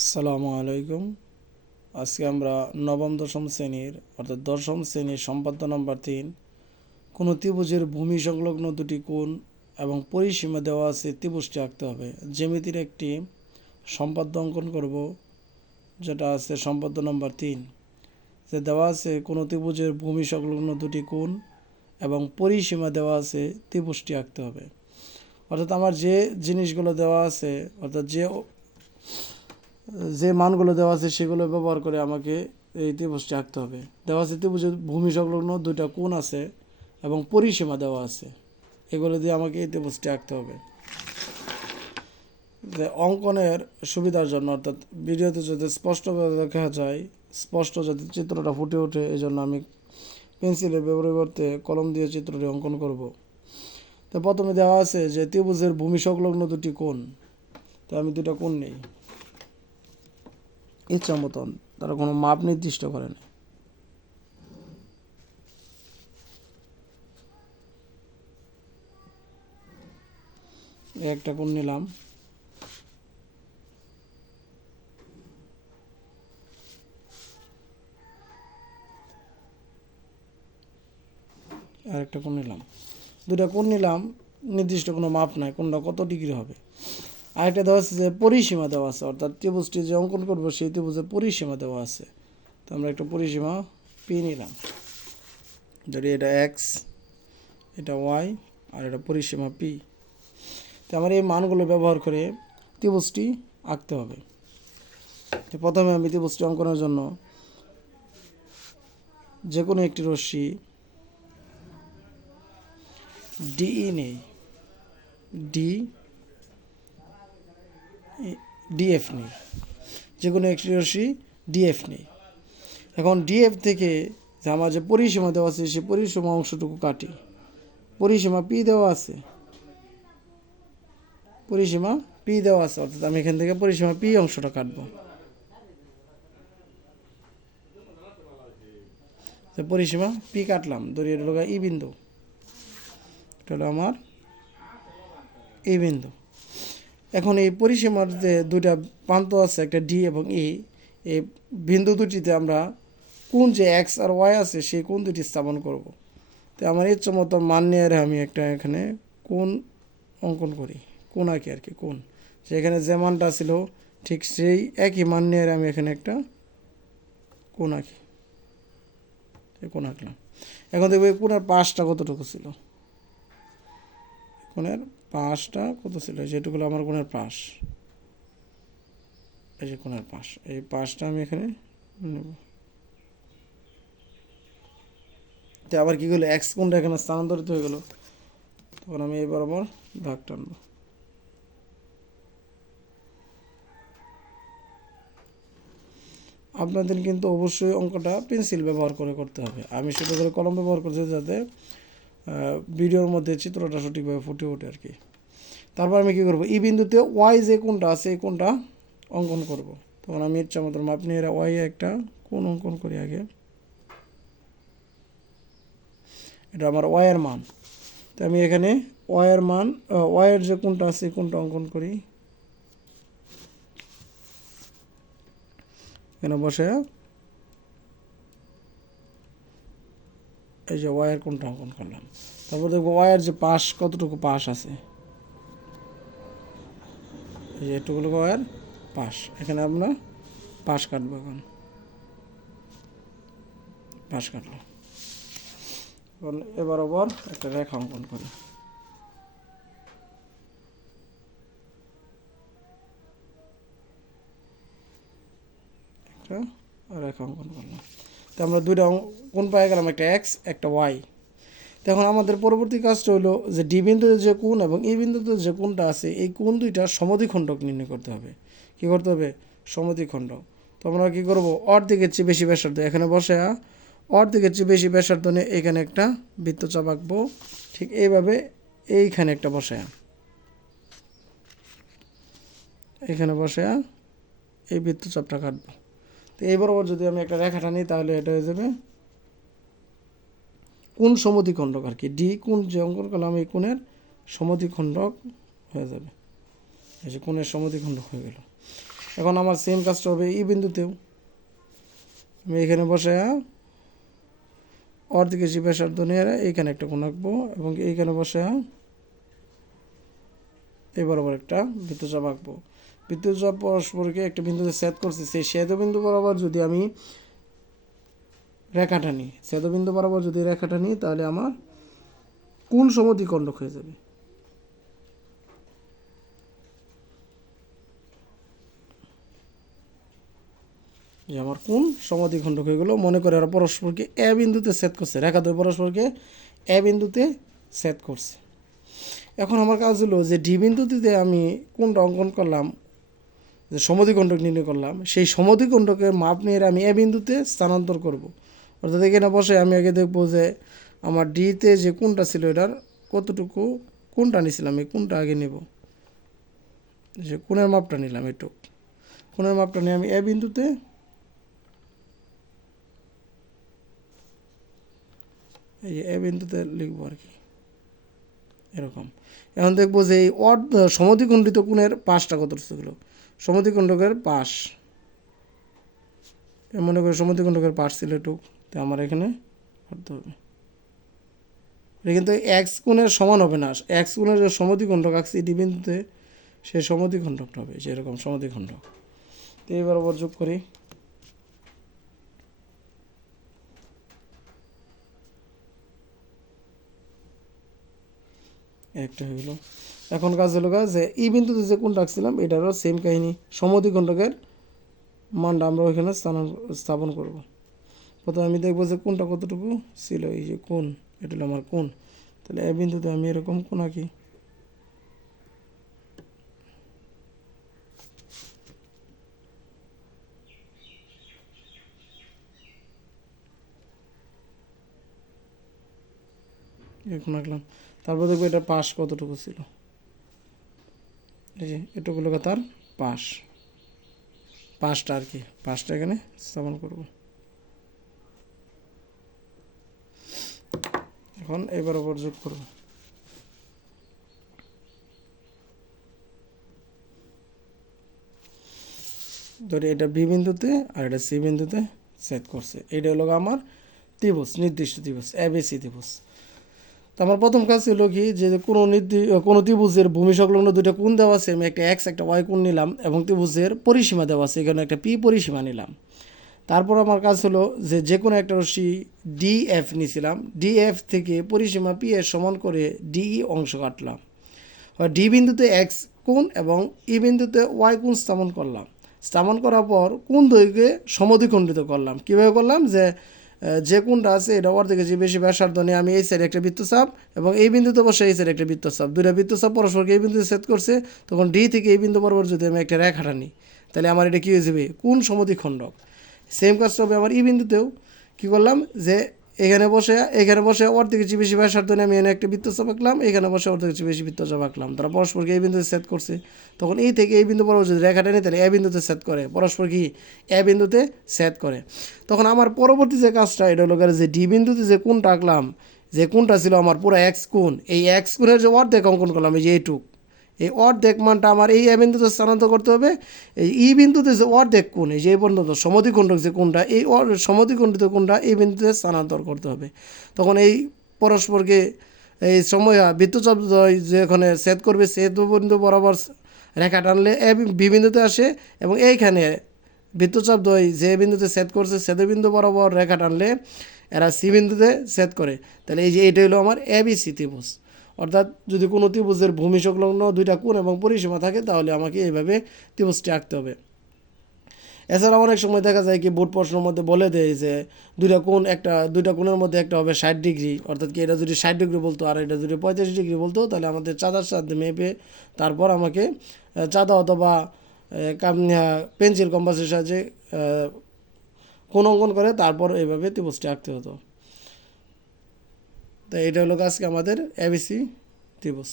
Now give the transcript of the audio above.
আসসালামু আলাইকুম। আজকে আমরা নবম দশম শ্রেণীর অর্থাৎ দশম শ্রেণীর সম্পাদ্য নম্বর 3 কোনো ত্রিভুজের ভূমি সংলগ্ন দুটি কোণ এবং পরিসীমা দেওয়া আছে ত্রিভুজটি আঁকতে হবে। জ্যামিতির একটি সম্পাদ্য অঙ্কন করব, যেটা আছে সম্পাদ্য নম্বর 3, যে দেওয়া আছে কোনো ত্রিভুজের ভূমি সংলগ্ন দুটি কোণ এবং পরিসীমা দেওয়া আছে ত্রিভুজটি আঁকতে হবে। অর্থাৎ আমার যে জিনিসগুলো দেওয়া আছে, অর্থাৎ যে মানগুলো দেওয়া আছে সেগুলো ব্যবহার করে আমাকে এই ত্রিভুজটি আঁকতে হবে। দেওয়া আছে ত্রিভুজের ভূমি সংলগ্ন দুইটা কোণ আছে এবং পরিসীমা দেওয়া আছে, এগুলো দিয়ে আমাকে এই ত্রিভুজটি আঁকতে হবে। যে অঙ্কনের সুবিধার জন্য, অর্থাৎ ভিডিওতে যাতে স্পষ্টভাবে দেখা যায়, স্পষ্ট যাতে চিত্রটা ফুটে ওঠে, এই জন্য আমি পেন্সিলের পরিবর্তে কলম দিয়ে চিত্রটি অঙ্কন করব। তো প্রথমে দেওয়া আছে যে ত্রিভুজের ভূমি সংলগ্ন দুটি কোণ। তো আমি দুটো কোণ নেই, ইচ্ছা মতন, তারা কোনো মাপ নির্দিষ্ট করে না। একটা কোণ নিলাম, আর একটা কোণ নিলাম, দুটা কোণ নিলাম, নির্দিষ্ট কোনো মাপ নাই কোনটা কত ডিগ্রি হবে। আরেকটা দেওয়া আছে যে পরিসীমা দেওয়া আছে, অর্থাৎ ত্রিভুজটি যে অঙ্কন করবো সেই ত্রিভুজের পরিসীমা দেওয়া আছে। তো আমরা একটা পরিসীমা পি নিলাম, যদি এটা এক্স, এটা ওয়াই, আর এটা পরিসীমা পি। তো আমার এই মানগুলো ব্যবহার করে ত্রিভুজটি আঁকতে হবে। তো প্রথমে আমি ত্রিভুজটি অঙ্কনের জন্য যে কোনো একটি রশ্মি ডিই নেই, ডিএফ নেই, যে কোনো একটি রশ্মি ডিএফ নেই। এখন ডিএফ থেকে যে আমার যে পরিসীমা দেওয়া আছে সেই পরিসীমা অংশটুকু কাটি। পরিসীমা পি দেওয়া আছে, পরিসীমা পি দেওয়া আছে, অর্থাৎ আমি এখান থেকে পরিসীমা পি অংশটা কাটবো। পরিসীমা পি কাটলাম, ধরি এটা হলো ই বিন্দু, এটা হলো আমার এই বিন্দু। এখন এই পরিসীমার যে দুইটা প্রান্ত আছে, একটা ডি এবং ই, এই বিন্দু দুটিতে আমরা কোণ যে এক্স আর ওয়াই আছে সেই কোণ দুটি স্থাপন করব। তো আমার ইচ্ছে মতো মান নিয়ে আমি একটা এখানে কোণ অঙ্কন করি, কোণ আঁকি আর কি, কোণ যেখানে যে মানটা ছিল ঠিক সেই একই মান নিয়ে আমি এখানে একটা কোণ আঁকি, কোণ আঁকলাম। এখন দেখবো এই কোণের পাশটা কতটুকু ছিল, কোণের পাশটা কত ছিল, যেটুকু আমার কোণের পাশ, এই যে কোণের পাশ, এই পাশটা আমি এখানে নেব। তো আবার কী করলো, এক্স কোণটা এখানে স্থানান্তরিত হয়ে গেল, তখন আমি এই বরাবর দাগ টানবো। আপনাদের কিন্তু অবশ্যই অঙ্কটা পেন্সিল ব্যবহার করে করতে হবে। আমি শুধু করে কলম ব্যবহার করছি যাতে ভিডিওর মধ্যে চিত্রটা সঠিকভাবে ফুটে ওঠে আর কি। তারপর আমি কী করবো, এই বিন্দুতে ওয়াই যে কোণটা আছে এই কোণটা অঙ্কন করব। তখন আমি ইচ্ছা মতো মাপ নিয়ে ওয়াই একটা কোণ অঙ্কন করি আগে। এটা আমার ওয়াইয়ের মান। তো আমি এখানে ওয়াইয়ের মান, ওয়াইয়ের যে কোণটা আছে এই কোণটা অঙ্কন করি, এখানে বসে এই যে ওয়াইয়ের কোণটা অঙ্কন করলাম। তারপর দেখবো ওয়াইয়ের যে পাশ কতটুকু পাশ আছে, এই যে এটুকু ওয়াইয়ের পাশ, এখানে আমরা পাশ কাটবো। এখন পাশ কাটলো, এখন এবার আবার একটা রেখা অঙ্কন করি, একটা রেখা অঙ্কন করলাম। তো আমরা দুইটা কোণ পাই গেলাম, একটা এক্স একটা ওয়াই। তখন আমাদের পরবর্তী কাজটা হলো যে ডি বিন্দুতে যে কোণ এবং এই বিন্দুতে যে কোণটা আছে এই কোণ দুইটা সমদ্বিখণ্ডক নির্ণয় করতে হবে। কী করতে হবে, সমদ্বিখণ্ডক। তো আমরা কী করবো, অর্ধেকের চেয়ে বেশি ব্যাসার্ধ এখানে বসে, অর্ধেকের চেয়ে বেশি ব্যাসার্ধ নিয়ে এখানে একটা বৃত্তচাপ আঁকবো। ঠিক এইভাবে এইখানে একটা বসে, এখানে বসে এই বৃত্তচাপটা কাটবো। তো এই বরাবর যদি আমি একটা রেখাটা নিই তাহলে এটা হয়ে যাবে কোণ সমদ্বিখণ্ডক আর কি। ডি কোণ যে অঙ্কন করলাম এই কোণের সমদ্বিখণ্ডক হয়ে যাবে, এই যে কোণের সমদ্বিখণ্ডক হয়ে গেল। এখন আমার সেম কাজটা হবে ই বিন্দুতেও। আমি এখানে বসে অর্ধেক ইঞ্চি ব্যাসার্ধ নিয়ে এইখানে একটা কোণ আঁকবো এবং এইখানে বসে এই বরাবর একটা বৃত্তচাপ আঁকবো। বৃত্তচাপ পরস্পরকে একটা বিন্দুতে ছেদ করছে, সেই ছেদবিন্দু বরাবর যদি আমি রেখাটা নিই, ছেদবিন্দু বরাবর যদি রেখাটা নিই তাহলে আমার কোণ সমদ্বিখণ্ডক হয়ে যাবে। যে আমার কোণ সমদ্বিখণ্ডক হয়ে গেলো। মনে করে আর পরস্পরকে এ বিন্দুতে ছেদ করছে, রেখা দুই পরস্পরকে এ বিন্দুতে ছেদ করছে। এখন আমার কাজ হলো যে ডি বিন্দুতে আমি কোণটা অঙ্কন করলাম, যে সমদ্বিখণ্ডক নির্ণয় করলাম, সেই সমদ্বিখণ্ডকের মাপ নিয়ে আমি এ বিন্দুতে স্থানান্তর করব। অর্থাৎ এখানে বসে আমি আগে দেখবো যে আমার ডিতে যে কোণটা ছিল এটার কতটুকু কোণটা নিয়েছিলাম, এই কোণটা আগে নেব। যে কোণের মাপটা নিলাম, এটুক কোণের মাপটা নিয়ে আমি এ বিন্দুতে এই যে এ বিন্দুতে লিখবো আর কি, এরকম। এখন দেখবো যে এই সমদ্বিখণ্ডিত কোণের পাশটা কত ছিল, সমদ্বিখণ্ডকের পাশ, মনে করি সমদ্বিখণ্ডকের পাশ ছিল এটুক, তো আমার এখানে করতে হবে। এটা কিন্তু এক্স কোণের সমান হবে না, এক্স কোণের যে সমদ্বিখণ্ডক আঁকছি ডি বিন্দুতে সেই সমদ্বিখণ্ডকটা হবে যেরকম সমদ্বিখণ্ডক। তো এই বরাবর যোগ করি, একটা হয়ে গেল। এখন কাজ হলো যে ই বিন্দুতে যে কোণটা আঁকছিলাম এটারও সেম কাহিনী, সমদ্বিখণ্ডকের মানটা আমরা ওইখানে স্থাপন করব। প্রথমে আমি দেখবো যে কোণটা কতটুকু ছিল, এই যে কোণ, এটা হলো আমার কোণ। তাহলে এ বিন্দুতে আমি এরকম কোণ আঁকি, এরকম আঁকলাম। তারপর দেখবো এটা পাশ কতটুকু ছিল, এই যে এটুকু হলো তার পাশটা আর কি, পাশটা এখানে স্থাপন করব। এখন এই বরাবর যোগ করব। ধরি এটা বি বিন্দুতে আর এটা সি বিন্দুতে ছেদ করছে, এটা হলো আমার ত্রিভুজ, নির্দিষ্ট ত্রিভুজ, এবিসি ত্রিভুজ। তো আমার প্রথম কাজ ছিল কি, যে কোনো ত্রিভুজের ভূমি সংলগ্ন দুটো কোণ দেওয়া আছে, আমি একটা এক্স একটা ওয়াই কোণ নিলাম এবং ত্রিভুজের পরিসীমা দেওয়া আছে, এখানে একটা পি পরিসীমা নিলাম। তারপর আমার কাজ হলো যে কোনো একটা রশ্মি ডিএফ নিয়েছিলাম, ডিএফ থেকে পরিসীমা পি এর সমান করে ডিই অংশ কাটলাম। ডি বিন্দুতে এক্স কোণ এবং ই বিন্দুতে ওয়াই কোণ স্থাপন করলাম। স্থাপন করার পর কোণ দৈর্ঘ্যে সমদ্বিখণ্ডিত করলাম। কীভাবে করলাম, যে কোণটা আছে এটা অর্ধেকের যে বেশি ব্যাসার্ধ নিয়ে আমি এই সাইডে একটা বৃত্তচাপ এবং এই বিন্দুতে বসে এই সাইডে একটা বৃত্তচাপ, দুইটা বৃত্তচাপ পরস্পরকে এই বিন্দুতে ছেদ করছে, তখন ডি থেকে এই বিন্দু বরাবর যদি আমি একটা রেখাটা নিই তাহলে আমার এটা কী হয়ে যাবে, কোণ সমদ্বিখণ্ডক। সেম কাজটা হবে আমার ই বিন্দুতেও। কী করলাম, যে এখানে বসে অর্ধেকের চেয়ে বেশি ব্যাসার্ধ নিয়ে আমি এনে একটা বৃত্তচাপ আঁকলাম, এখানে বসে অর্ধেকের চেয়ে বেশি বৃত্তচাপ আঁকলাম, তারা পরস্পরকে এই বিন্দুতে ছেদ করছে, তখন এই থেকে এই বিন্দু বরাবর যদি রেখাটা নিই তাহলে এ বিন্দুতে ছেদ করে, পরস্পর কি এ বিন্দুতে ছেদ করে। তখন আমার পরবর্তী যে কাজটা এটা হলো যে ডি বিন্দুতে যে কোণটা আঁকলাম, যে কোণটা ছিল আমার পুরো এক্স কোণ, এই এক্স কোণের যে অর্ধেক অঙ্কন করলাম, এই যে এইটুক, এই অর্ধেক মানটা আমার এই এ বিন্দুতে স্থানান্তর করতে হবে। এই ই বিন্দুতে যে অর্ধেক কোণ, এই যে এই পর্যন্ত সমদ্বিখণ্ডক যে কোণটা, এই সমদ্বিখণ্ডিত কোণটা এই বিন্দুতে স্থানান্তর করতে হবে। তখন এই পরস্পরকে এই সময় বৃত্তচাপ যেখানে ছেদ করবে ছেদ বিন্দু বরাবর রেখা টানলে এ বি বিন্দুতে আসে এবং এইখানে বৃত্তচাপ দ্বয় যে বিন্দুতে ছেদ করছে ছেদবিন্দু বরাবর রেখা টানলে এরা সি বিন্দুতে ছেদ করে। তাহলে এই যে এটা হলো আমার এবিসি ত্রিভুজ। অর্থাৎ যদি কোনো ত্রিভুজের ভূমি সংলগ্ন দুইটা কোণ এবং পরিসীমা থাকে তাহলে আমাকে এইভাবে ত্রিভুজটি আঁকতে হবে। এছাড়াও অনেক সময় দেখা যায় কি বোর্ড প্রশ্নের মধ্যে বলে দেয় যে দুইটা কোণের মধ্যে একটা হবে 60°, অর্থাৎ কি এটা যদি 60° বলতো আর এটা যদি 45° বলতো তাহলে আমাদের চাঁদার সাথে মেপে তারপর আমাকে চাঁদা অথবা পেন্সিল কম্পাসের সাহায্যে কোণ অঙ্কন করে তারপর এইভাবে ত্রিভুজটি আঁকতে হতো। তো এটা হলো আজকে আমাদের এবিসি ত্রিভুজ।